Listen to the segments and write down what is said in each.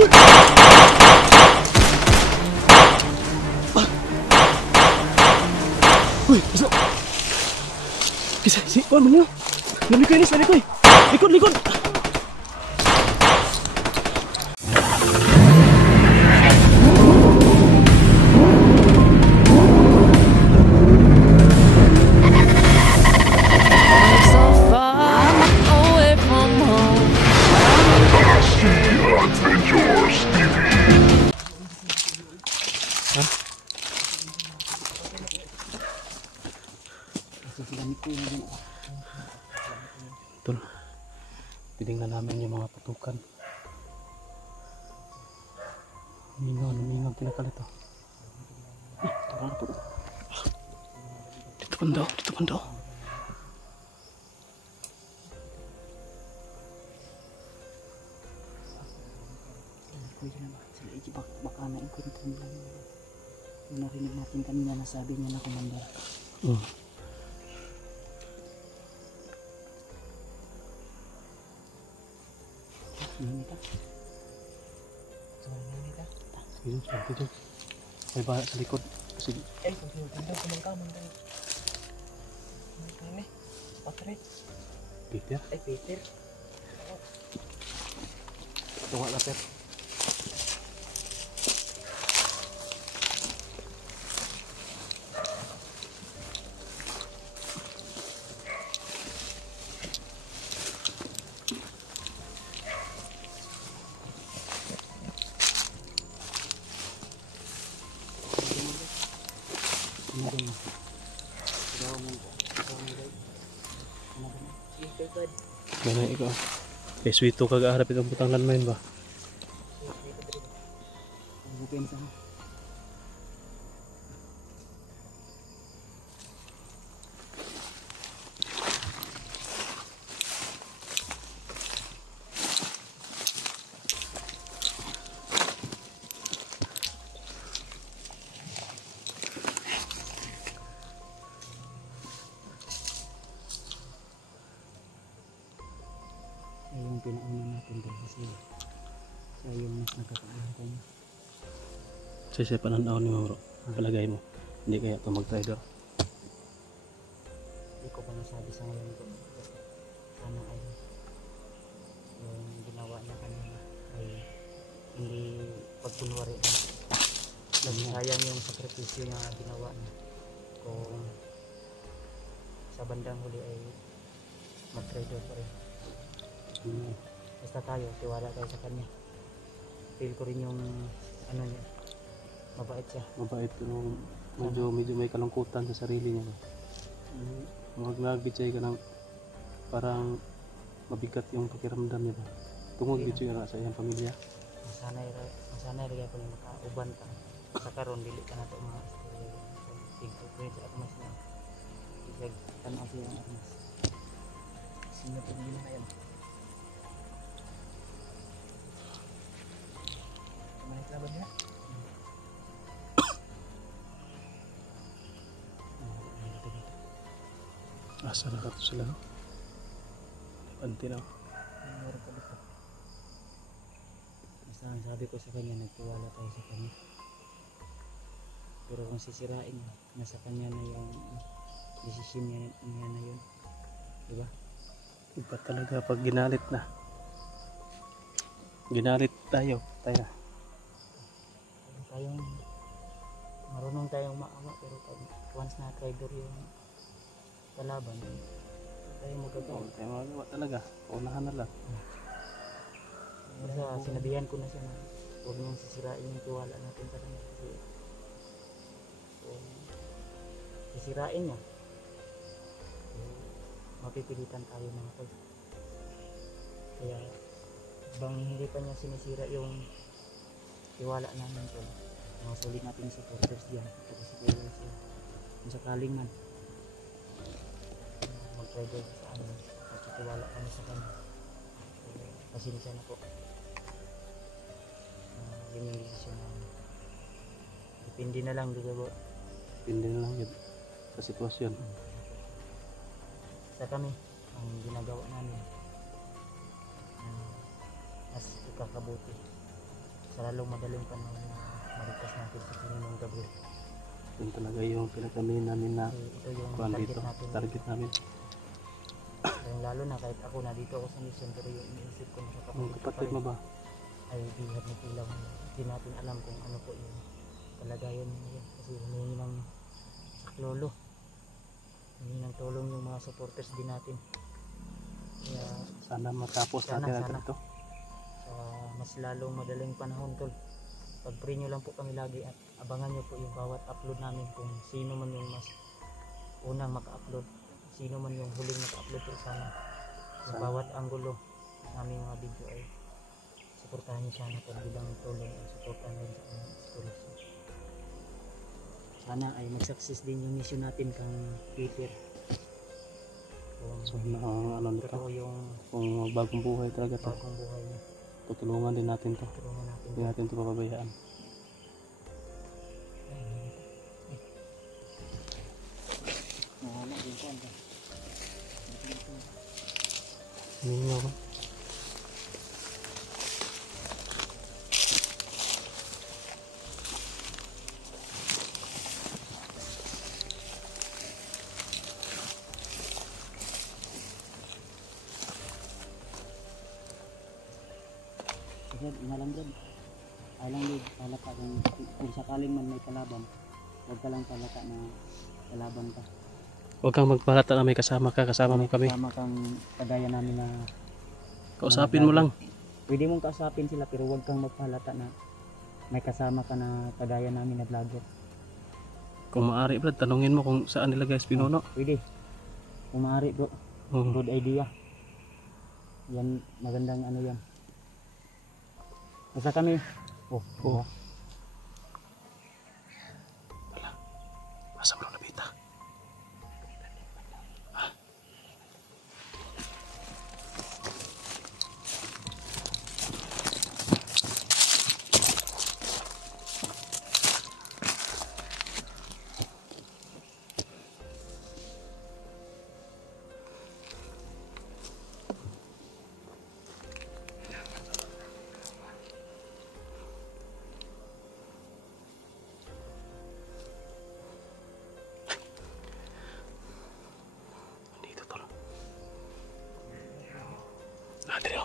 Uy, isa. Isa, si, kuan mo niyo. Nalikoy ni, nalikoy. Likod, likod. Ito, tinignan namin yung mga putukan. Humingaw, kinakalit to. Dito banda, dito banda. Baka na-encounter nila yung narinig natin kanina na sabi niya na commander. Nita. Sige. May bahala sa likod. Sige. Kumangkamang tayo. Ano? Patret. Peter? Ay, Peter. Tunga na, Peter. Mana ikaw? Kay sweeto kag-arap itong butang landmine ba? Yung pinauna natin dahil kasi siya yung mas nagkakaalam ko niya. Sa pananaw ni Mauro, palagay mo, hindi kaya ito mag-trader? Hindi ko pa nasabi sa ngayon ko sana ay yung ginawa niya kanina ay hindi pagkunwari na. Kasi sayang yung sakripisyo niya ginawa niya kung sa bandang huli ay mag-trader pa rin. Basta tayo, tiwala tayo sa kanya. Feel ko rin yung ano niya, mabait siya. Mabait pero medyo may kalungkutan sa sarili niya. Huwag nagbitsay ka ng parang mabigat yung pakiramdam niya ba? Tungod bitsay ka sa iyang pamilya. Masanay rin ako yung makauban ka. Sa karon dili ka na ito mga tig-friend sa atmas na. Isag tanaw siya yung atmas. Sino po hindi na yan? Kumalit laban niya? Asa na kato sila, no? Panti na. Basta ang sabi ko sa kanya, nagtiwala tayo sa kanya. Pero kung sisirain niya, nasa kanya na yung desisyon niya na yun. Diba? Iba talaga pag ginalit na. Ginalit tayo. Tayong marunong tayong maawa, pero pag once na traitor yung kalaban, tayo magagawa. Tayo magagawa talaga. Paunahan na lang. Basta sinabihan ko na siya na huwag niyang sisirain yung tiwala natin sa kanya. Kasi kung sisirain niya, mapipilitan tayo mga tol. Kaya bang hindi pa niya sinisira yung tiwala namin tol, mga sulit natin supporters diyan, kasi siguro siya kung sakaling man mag-trigger sa amin, magtitiwala kami sa kanya. Pasensya na po. Yun yung desisyon namin. Depende na lang, di ba? Depende na lang yun sa sitwasyon. Sa kami, ang ginagawa namin mas ikakabuti sa lalong madaling panahon na maligtas natin sa Panginoong Gabriel. Yun talaga yung pinagsabihin namin na Ito yung kuhan target dito. natin. Target namin. Yung lalo na kahit ako na dito ako sa mission, pero yung iniisip ko na sa Yung kapatid ko pa kapatid rin mo ba? ay bihag na sila. Hindi natin alam kung ano po yung kalagayan niya ngayon, kasi humingi ng saklolo, humingi ng tulong yung mga supporters din natin. Kaya Sana matapos Sana, natin agad sana. ito. sa mas lalong madaling panahon, tol, pag-pray nyo lang po kami lagi at abangan nyo po yung bawat upload namin, kung sino man yung mas unang maka-upload, sino man yung huling maka-upload po sana. Sa Sana. bawat anggulo ng aming mga video ay suportahan nyo sana po bilang tulong at suportahan nyo sa aming stories. Sana ay mag-success din yung mission natin kang Peter. Kung So ano nito? totoo yung Kung bagong buhay talaga to. bagong buhay niya, Tutulungan din natin to. tulungan natin. Hindi natin ito papabayaan. Nawala din po ang Hindi nyo ba? Brad, inalam Brad. Alang Lid, palaka kung sakaling man may kalaban, huwag ka lang palaka na kalaban ka. Huwag kang magpalata na may kasama ka, kasama mo kami. Kasama kang kagaya namin na Kausapin mo lang. pwede mong kausapin sila, pero huwag kang magpalata na may kasama ka na kagaya namin na vlogger. Kung maaari Brad, tanungin mo kung saan nila guys pinuno. Pwede. Kung maaari bro, Hmm. good idea. Yan, magandang ano yan. Basta kami. Oh, Oh. Asa mo nabita? Dito tol. Adrio.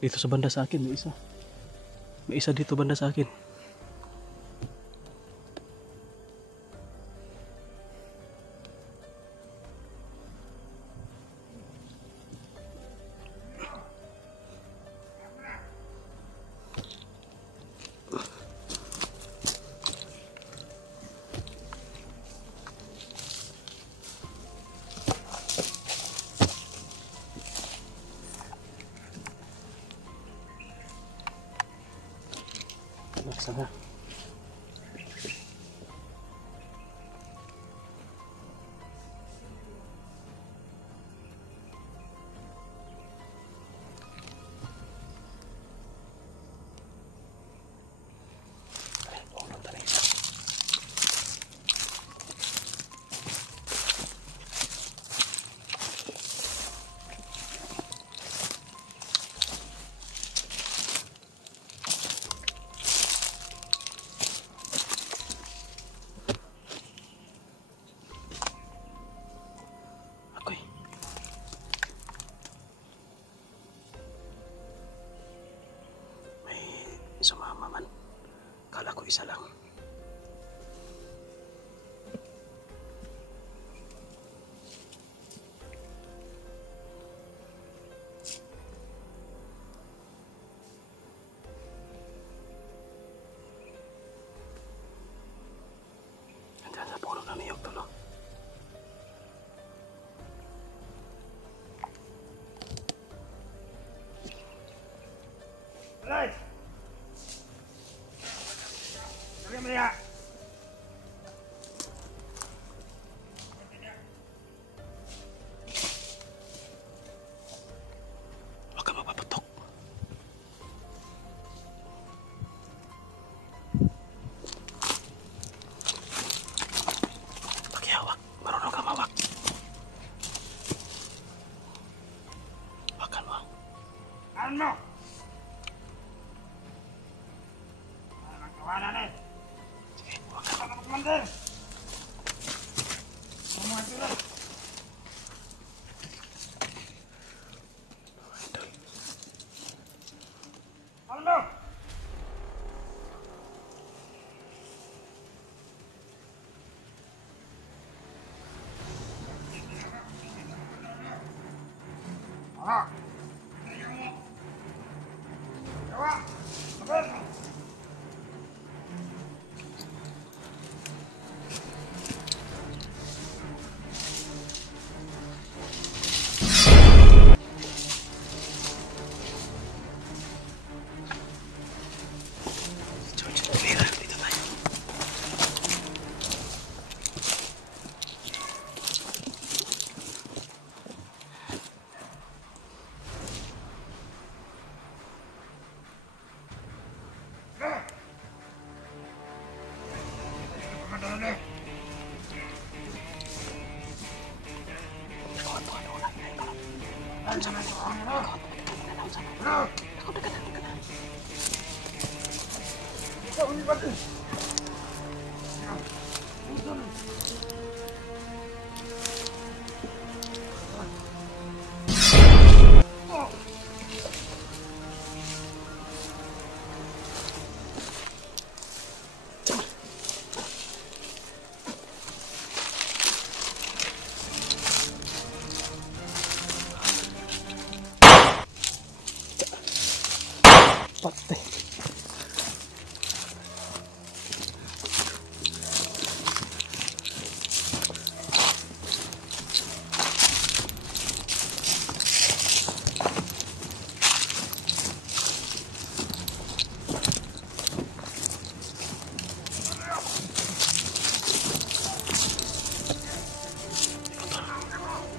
Dito sa banda sa akin may isa. May isa dito banda sa akin. Sana. Ako'y may sumama man. Kala ko isa lang. Nandiyan sa puno na niyog tulo. Huwag ka mapapatok. Pakihawak. Marunong ka mawak. Hawakan mo. Ano? Patay.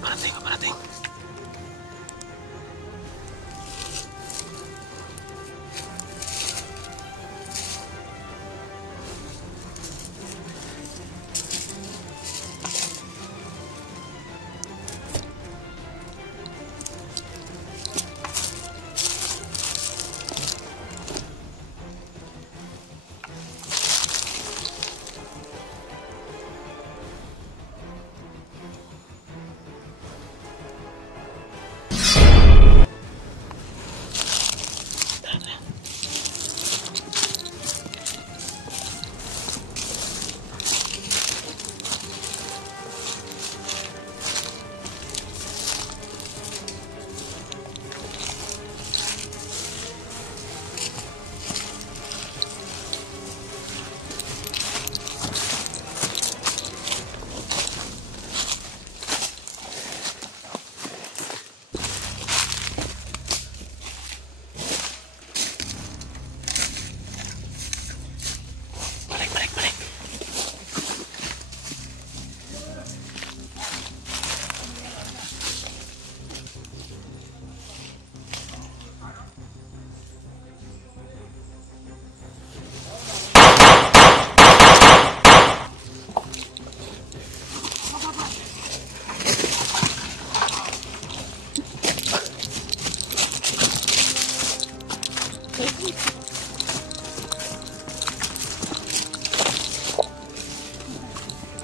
Parating, parating.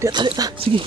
Lihat, lihat, sige.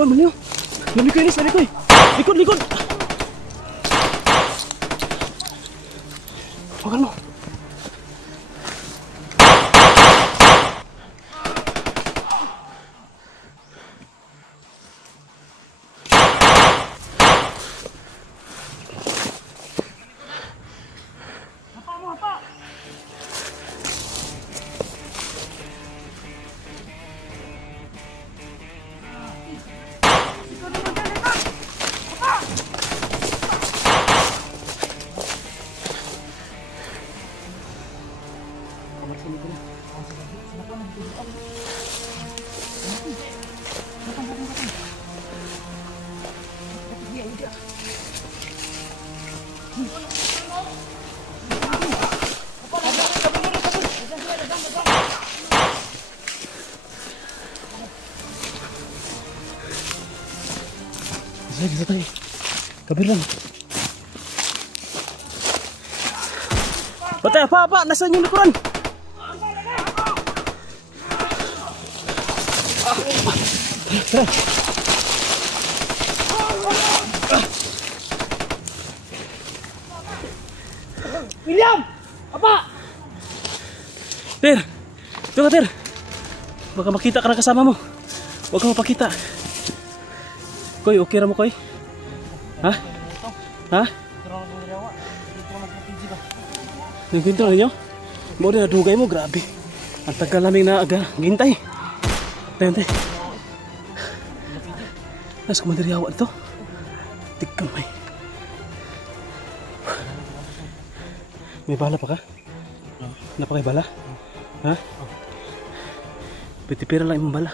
Oh, mali yun. Lami ko Inis, lami ko eh. Likod, likod. Pagal mo. Bisa tayo. Kabir lang. Patay, apa? Nasaan yung likuran? Tara. William! Apa? Tir! Ito ka, Tir! Baka makita ka na kasama mo. Huwag ka mapakita. Koy, okay ra mo, Koy? Ha? Ha? Nagkwento na ninyo? Mo na nadugay mo, grabe. Ang tagal namin na aga. Gintay. Tayo, tayo. Nasa kumandiriyawa ito. Tikam may. May bala pa ka? Napakay bala? Ha? Pitipira lang yung bala.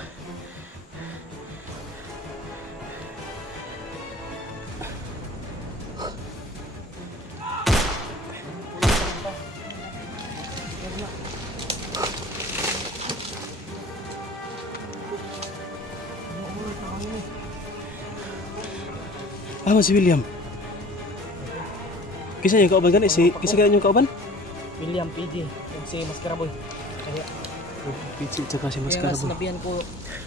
Ah, si William. Kisa yung kauban gani? Kisa gani yung kauban? William PD, yung si Maskaraboy. Kaya, PG at saka si kaya Maskaraboy. sinabihan ko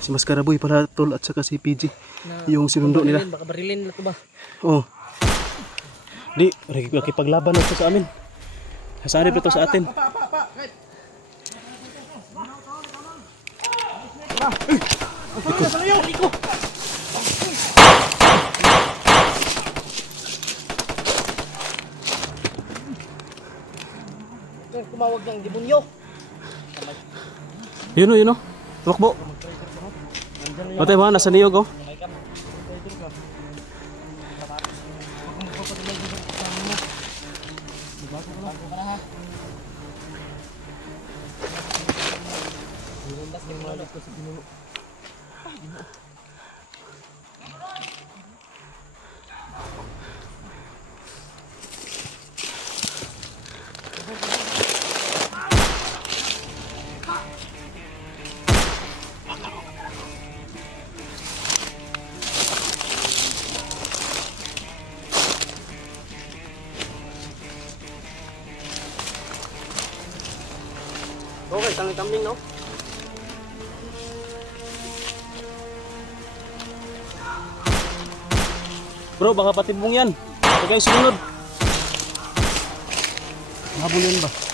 Si Maskaraboy pala tol at saka si PG. na Yung sinundo nila. baka barilin na ito ba? Oh. Di, nakipaglaban na ito sa amin. Hasanib na ito sa atin. Tumawag ng demonyo. Yun o, yun o. Tumakbo. Patay mga, nasa niyog o. Okay, tangang kambing no? Bro, baka patibong yan. Huwag kayo sumunod. Mahabol yan ba?